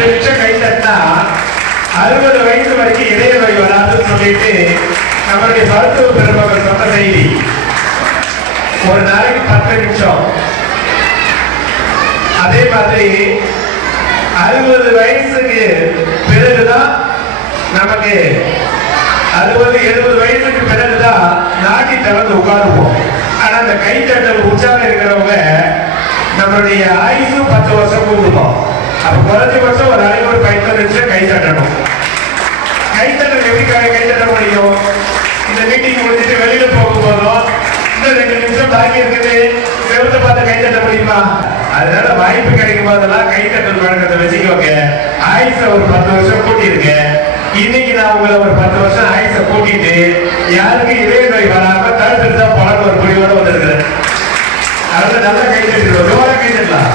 10 நிமிஷம் கை தட்டினா 60 வயசு வரைக்கும் இதய நோய் வராதுன்னு சொல்லிட்டு நம்மளுடைய மருத்துவ பெருமகள் சொன்ன செய்தி. ஒரு நாளைக்கு 10 நிமிஷம். அதே மாதிரி 60 வயசுக்கு பிறகுதான் நமக்கு 60-70 வயசுக்கு பிறகுதான் நாட்டி தளர்ந்து உட்காருவோம். ஆனா அந்த கைத்தட்டல் உற்சாகம் இருக்கிறவங்க நம்மளுடைய ஆயுசு 10 வருஷம் கூடுவோம். அப்ப குறைஞ்சபட்சம் ஒரு நாளைக்கு ஒரு 10 நிமிஷம் கை தட்டணும். கைத்தட்டல் எப்படி கை தட்ட முடியும்? இந்த மீட்டிங் முடிஞ்சிட்டு வெளியில போகும்போதும் இன்னும் 2 நிமிஷம் பாக்கி இருக்குது, செவத்தை பார்த்து கை தட்ட முடியுமா? அதனால வாய்ப்பு கிடைக்கும் போதெல்லாம் கைத்தட்டல் வழக்கத்தை வச்சுக்கோங்க. ஆயுச ஒரு 10 வருஷம் கூட்டிருங்க. இன்னைக்கு நான் உங்களை ஒரு 10 வருஷம் ஆயுச கூட்டிட்டு யாருக்கு இதய நோய் வராம தடுத்துட்டு தான் போலான்னு ஒரு முடிவோட வந்திருக்கிறேன். அதனால நல்லா கைத்தட்டுவோம், கை தட்டலாம்.